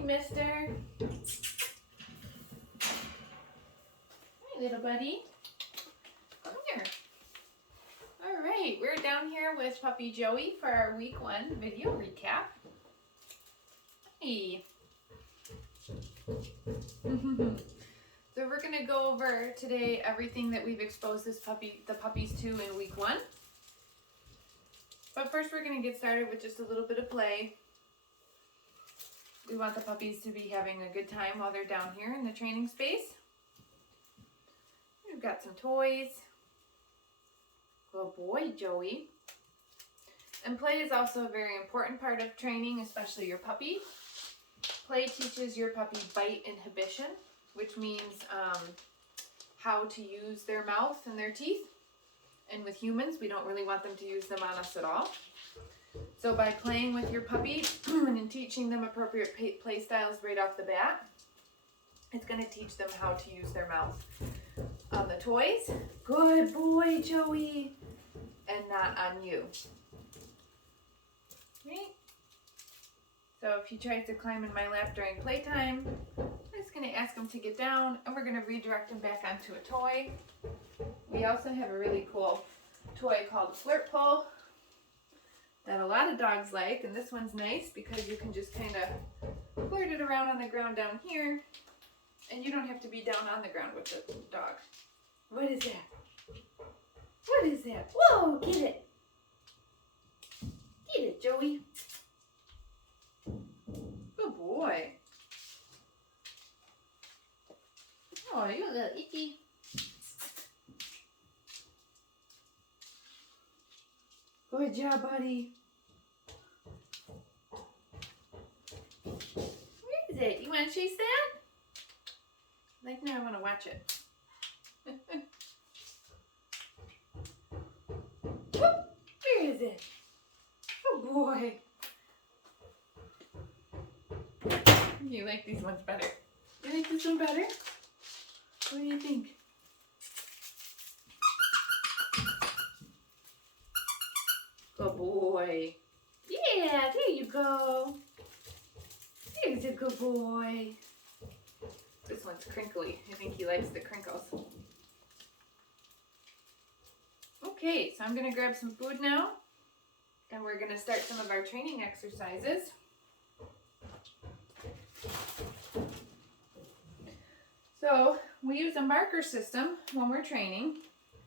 Hey, mister. Hey, little buddy. Come here. All right, we're down here with puppy Joey for our week 1 video recap. Hey. So we're gonna go over today everything that we've exposed the puppies to in week 1. But first we're gonna get started with just a little bit of play. We want the puppies to be having a good time while they're down here in the training space. We've got some toys. Good boy, Joey. And play is also a very important part of training, especially your puppy. Play teaches your puppy bite inhibition, which means how to use their mouth and their teeth. And with humans, we don't really want them to use them on us at all. So by playing with your puppy and teaching them appropriate play styles right off the bat, it's going to teach them how to use their mouth on the toys. Good boy, Joey. And not on you. Right? So if he tries to climb in my lap during playtime, I'm just going to ask him to get down, and we're going to redirect him back onto a toy. We also have a really cool toy called Flirt Pull that a lot of dogs like, and this one's nice because you can just kind of flirt it around on the ground down here, and you don't have to be down on the ground with the dog. What is that? What is that? Whoa, get it. Get it, Joey. Good boy. Oh, you're a little itchy. Good job, buddy. Where is it? You want to chase that? Like, no, I want to watch it. Where is it? Oh boy. You like these ones better. You like this one better? What do you think? Good boy. Yeah, there you go. There's a good boy. This one's crinkly. I think he likes the crinkles. Okay, so I'm going to grab some food now, and we're going to start some of our training exercises. So we use a marker system when we're training.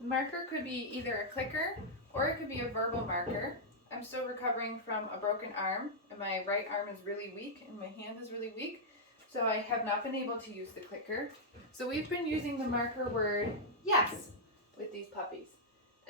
The marker could be either a clicker or it could be a verbal marker. I'm still recovering from a broken arm, and my right arm is really weak and my hand is really weak, so I have not been able to use the clicker. So we've been using the marker word yes with these puppies.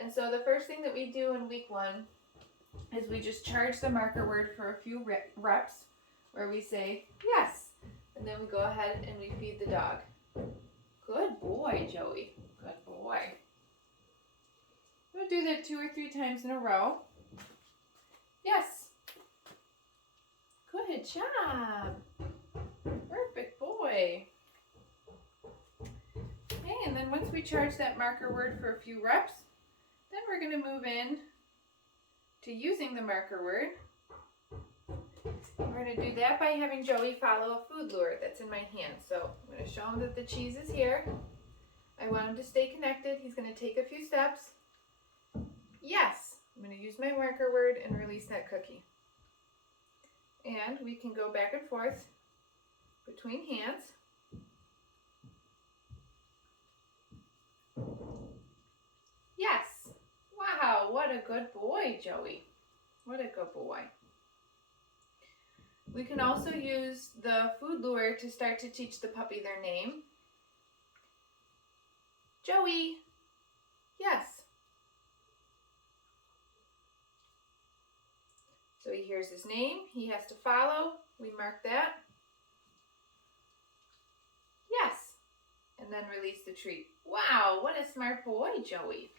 And so the first thing that we do in week 1 is we just charge the marker word for a few reps where we say yes, and then we go ahead and we feed the dog. Good boy, Joey. Good boy. We'll do that 2 or 3 times in a row. Yes. Good job. Perfect boy. Okay, and then once we charge that marker word for a few reps, then we're going to move in to using the marker word. We're going to do that by having Joey follow a food lure that's in my hand. So I'm going to show him that the cheese is here. I want him to stay connected. He's going to take a few steps. Yes. I'm going to use my marker word and release that cookie. And we can go back and forth between hands. Yes. Wow, what a good boy, Joey. What a good boy. We can also use the food lure to start to teach the puppy their name. Joey. Yes. So he hears his name. He has to follow. We mark that. Yes. And then release the treat. Wow, what a smart boy, Joey.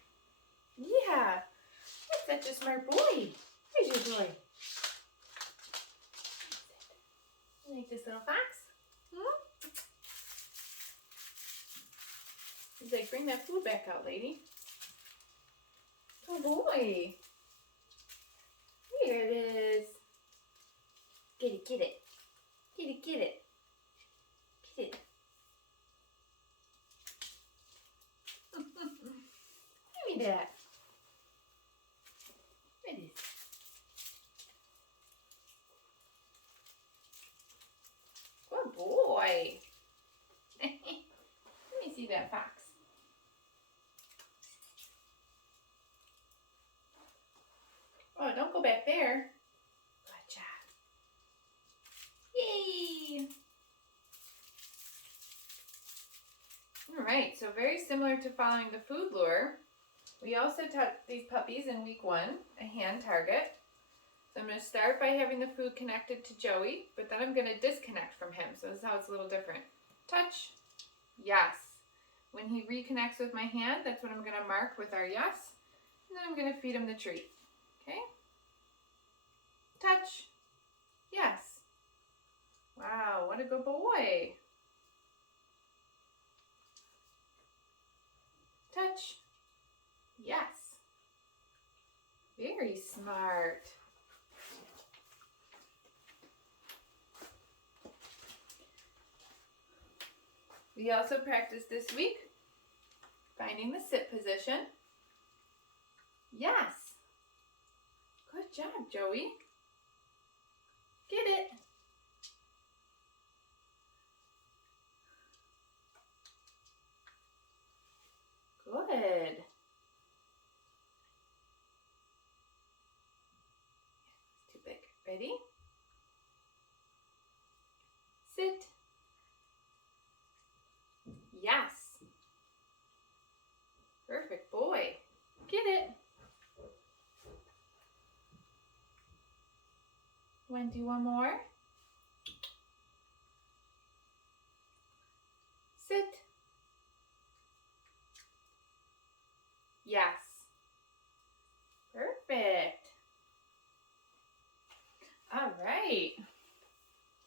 Yeah. That's such a smart boy. Where's your boy? You like this little fox? He's like, bring that food back out, lady. Oh boy. Here it is. Get it, get it. Get it, get it. Get it. Give me that. What is it? Good boy. Let me see that fox. Oh, don't go back there. Good job. Yay! All right, so very similar to following the food lure, we also taught these puppies in week 1 a hand target. So I'm going to start by having the food connected to Joey, but then I'm going to disconnect from him. So this is how it's a little different. Touch, yes. When he reconnects with my hand, that's what I'm going to mark with our yes. And then I'm going to feed him the treat. Okay? Touch, yes. Wow, what a good boy. Touch, yes. Very smart. We also practiced this week finding the sit position. Yes. Good job, Joey. Get it. Good. Too big. Ready? Sit. Yes. Perfect boy. Get it. Want to do one more? Sit. Yes. Perfect. All right.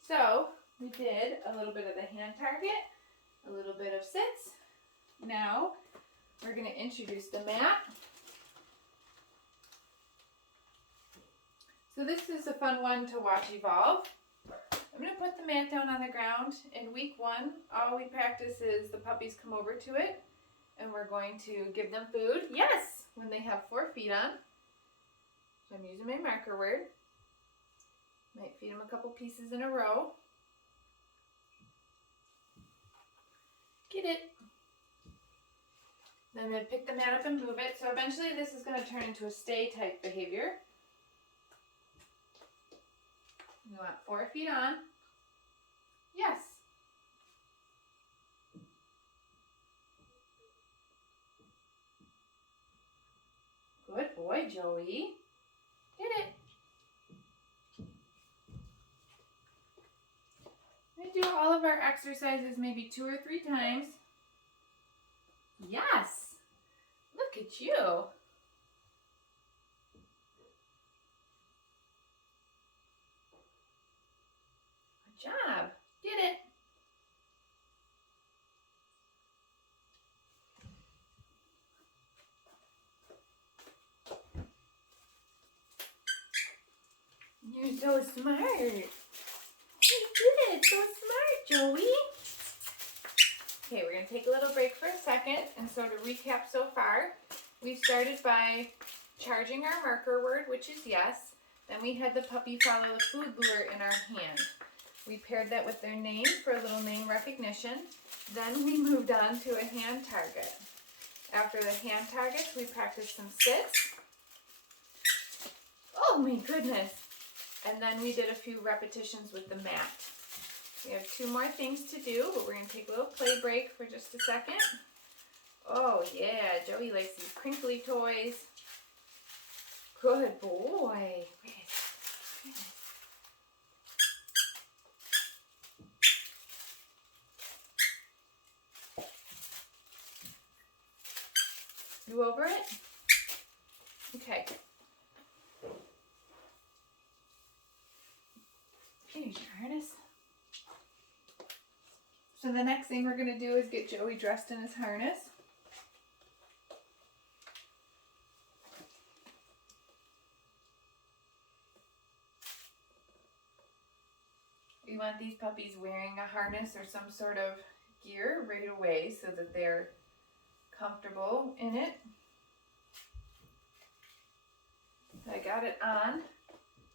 So we did a little bit of the hand target, a little bit of sits. Now we're going to introduce the mat. So this is a fun one to watch evolve. I'm going to put the mat down on the ground. In week 1, all we practice is the puppies come over to it, and we're going to give them food. Yes, when they have 4 feet on. So I'm using my marker word. Might feed them a couple pieces in a row. Get it. Then they pick the mat up and move it. So eventually this is going to turn into a stay type behavior. You want 4 feet on. Yes. Good boy, Joey. Get it. We do all of our exercises maybe 2 or 3 times. Yes. Look at you. Good job. Get it. You're so smart. You did it. So smart, Joey. Okay, we're going to take a little break for a second. And so to recap so far, we started by charging our marker word, which is yes. Then we had the puppy follow the food lure in our hand. We paired that with their name for a little name recognition. Then we moved on to a hand target. After the hand targets, we practiced some sits. Oh my goodness. And then we did a few repetitions with the mat. We have 2 more things to do, but we're going to take a little play break for just a second. Oh yeah, Joey likes these crinkly toys. Good boy. You over it? Okay. Here's your harness. So the next thing we're going to do is get Joey dressed in his harness. We want these puppies wearing a harness or some sort of gear right away so that they're comfortable in it. I got it on,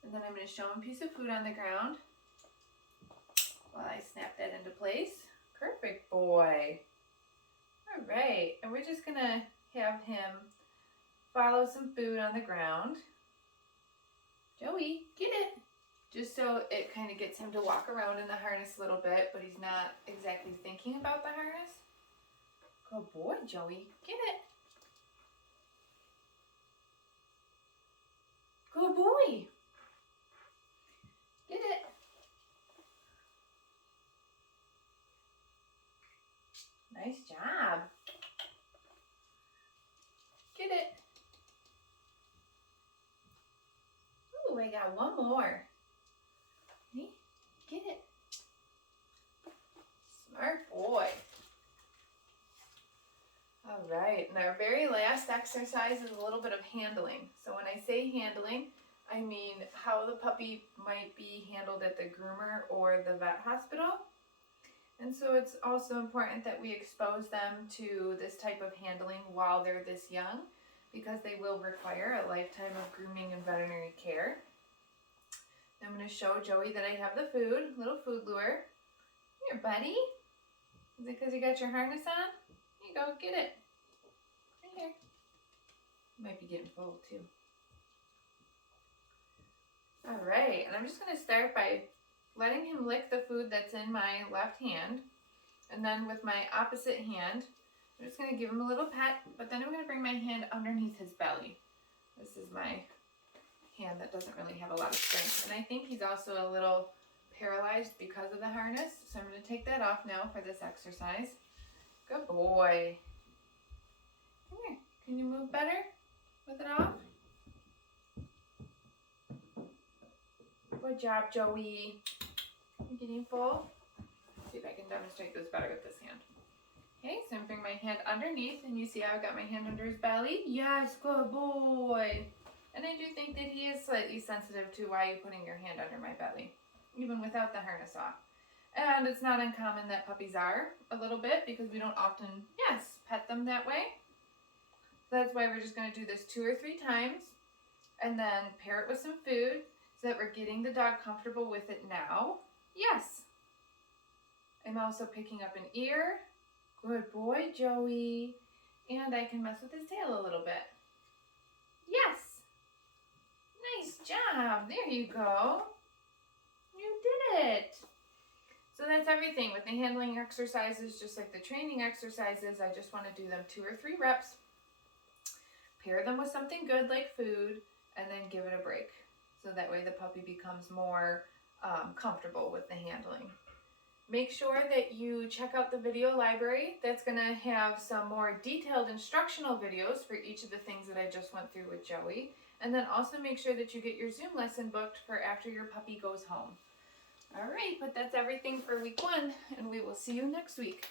and then I'm going to show him a piece of food on the ground while I snap that into place. Perfect boy. All right, and we're just going to have him follow some food on the ground. Joey, get it. Just so it kind of gets him to walk around in the harness a little bit, but he's not exactly thinking about the harness. Good boy, Joey. Get it. Good boy. Get it. Nice job. Get it. Ooh, I got one more. See? Get it. Smart boy. All right, and our very last exercise is a little bit of handling. So when I say handling, I mean how the puppy might be handled at the groomer or the vet hospital. And so it's also important that we expose them to this type of handling while they're this young, because they will require a lifetime of grooming and veterinary care. I'm going to show Joey that I have the food, little food lure. Here, buddy. Is it because you got your harness on? Here you go, get it. Right here. Might be getting full too. All right, and I'm just going to start by letting him lick the food that's in my left hand. And then with my opposite hand, I'm just going to give him a little pet, but then I'm going to bring my hand underneath his belly. This is my hand that doesn't really have a lot of strength. And I think he's also a little paralyzed because of the harness. So I'm going to take that off now for this exercise. Good boy. Come here. Can you move better with it off? Good job, Joey. You getting full? Let's see if I can demonstrate this better with this hand. Okay, so I'm going to bring my hand underneath, and you see how I've got my hand under his belly? Yes, good boy. And I do think that he is slightly sensitive to why you're putting your hand under my belly, even without the harness off. And it's not uncommon that puppies are a little bit, because we don't often, pet them that way. So that's why we're just going to do this 2 or 3 times, and then pair it with some food so that we're getting the dog comfortable with it now. Yes. I'm also picking up an ear. Good boy, Joey. And I can mess with his tail a little bit. Yes. Nice job. There you go. You did it. So that's everything with the handling exercises, just like the training exercises. I just want to do them 2 or 3 reps. Pair them with something good like food, and then give it a break. So that way the puppy becomes more comfortable with the handling. Make sure that you check out the video library. That's going to have some more detailed instructional videos for each of the things that I just went through with Joey. And then also make sure that you get your Zoom lesson booked for after your puppy goes home. All right, but that's everything for week 1, and we will see you next week.